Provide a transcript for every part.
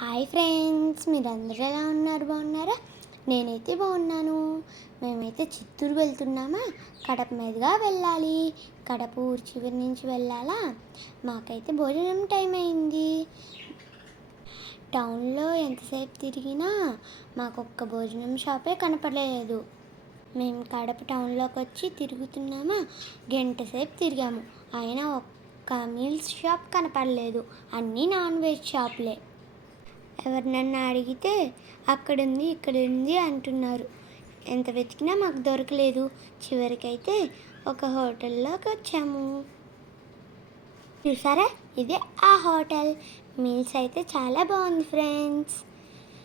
Hi friends మీరందరూ ఎలా ఉన్నారు? బాగున్నారా? నేనైతే బాగున్నాను. మేమైతే చిత్తూరు వెళ్తున్నామా? కడప మీదుగా వెళ్ళాలి. కడప ఊరి చివరి నుంచి వెళ్ళాలా? మాకైతే భోజనం టైం అయింది. టౌన్లో ఎంతసేపు తిరిగినా మాకు ఒక్క భోజనం షాపే కనపడలేదు. మేము కడప టౌన్లోకి వచ్చి తిరుగుతున్నామా? గంట సేపు తిరిగాము. అయినా ఒక్క మీల్స్ షాప్ కనపడలేదు. అన్నీ నాన్ వెజ్ షాప్లే. ఎవరినన్నా అడిగితే అక్కడుంది ఇక్కడ ఉంది అంటున్నారు. ఎంత వెతికినా మాకు దొరకలేదు. చివరికైతే ఒక హోటల్లోకి వచ్చాము. చూసారా? ఇదే ఆ హోటల్. మీల్స్ అయితే చాలా బాగుంది ఫ్రెండ్స్.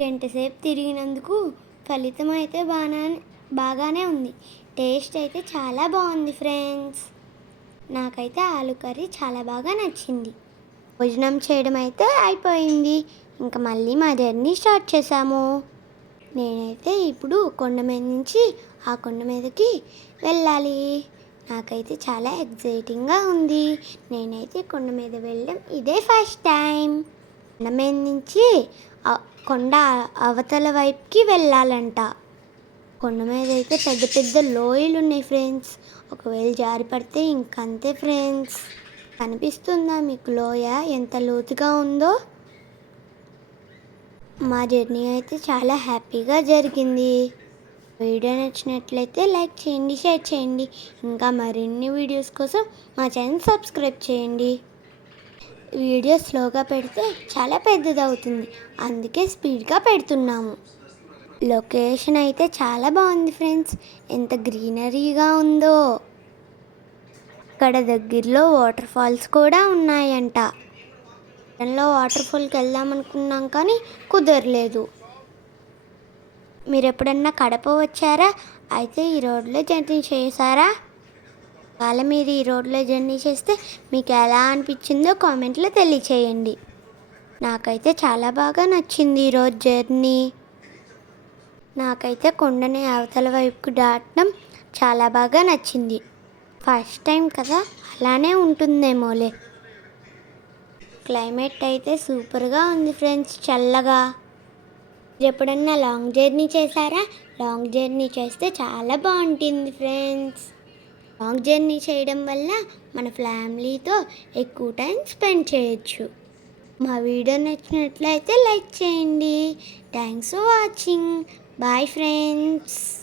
గంటసేపు తిరిగినందుకు ఫలితం అయితే బాగా బాగానే ఉంది. టేస్ట్ అయితే చాలా బాగుంది ఫ్రెండ్స్. నాకైతే ఆలు కర్రీ చాలా బాగా నచ్చింది. భోజనం చేయడం అయితే అయిపోయింది. ఇంకా మళ్ళీ మా జర్నీ స్టార్ట్ చేసాము నేనైతే ఇప్పుడు కొండ మీద నుంచి ఆ కొండ మీదకి వెళ్ళాలి. నాకైతే చాలా ఎగ్జైటింగ్గా ఉంది. నేనైతే కొండ మీద వెళ్ళడం ఇదే ఫస్ట్ టైం కొండ మీద నుంచి కొండ అవతల వైపుకి వెళ్ళాలంట. కొండ మీద అయితే పెద్ద పెద్ద లోయలు ఉన్నాయి ఫ్రెండ్స్. ఒకవేళ జారి పడితే ఇంకంతే ఫ్రెండ్స్. కనిపిస్తుందా మీకు లోయ? ఎంత లోతుగా ఉందో? మా జర్నీ అయితే చాలా హ్యాపీగా జరిగింది. వీడియో నచ్చినట్లయితే లైక్ చేయండి షేర్ చేయండి. ఇంకా మరిన్ని వీడియోస్ కోసం మా ఛానల్ సబ్స్క్రైబ్ చేయండి. వీడియో స్లోగా పెడితే చాలా పెద్దది అవుతుంది అందుకే స్పీడ్గా పెడుతున్నాము. లొకేషన్ అయితే చాలా బాగుంది ఫ్రెండ్స్. ఎంత గ్రీనరీగా ఉందో. ఇక్కడ దగ్గరలో వాటర్ ఫాల్స్ కూడా ఉన్నాయంట. గార్డెన్లో వాటర్ ఫాల్కి వెళ్దాం అనుకున్నాం కానీ కుదరలేదు. మీరు ఎప్పుడన్నా కడప వచ్చారా? అయితే ఈ రోడ్లో జర్నీ చేశారా? వాళ్ళ మీరు ఈ రోడ్లో జర్నీ చేస్తే మీకు ఎలా అనిపించిందో కామెంట్లో తెలియచేయండి. నాకైతే చాలా బాగా నచ్చింది ఈరోజు జర్నీ. నాకైతే కొండని అవతల వైపుకు దాటడం చాలా బాగా నచ్చింది. ఫస్ట్ టైం కదా అలానే ఉంటుందేమోలే. క్లైమేట్ అయితే సూపర్గా ఉంది ఫ్రెండ్స్ చల్లగా. ఎప్పుడన్నా లాంగ్ జర్నీ చేశారా? లాంగ్ జర్నీ చేస్తే చాలా బాగుంటుంది ఫ్రెండ్స్. లాంగ్ జర్నీ చేయడం వల్ల మన ఫ్యామిలీతో ఎక్కువ టైం స్పెండ్ చేయొచ్చు. మా వీడియో నచ్చినట్లయితే లైక్ చేయండి. Thanks for watching. Bye friends.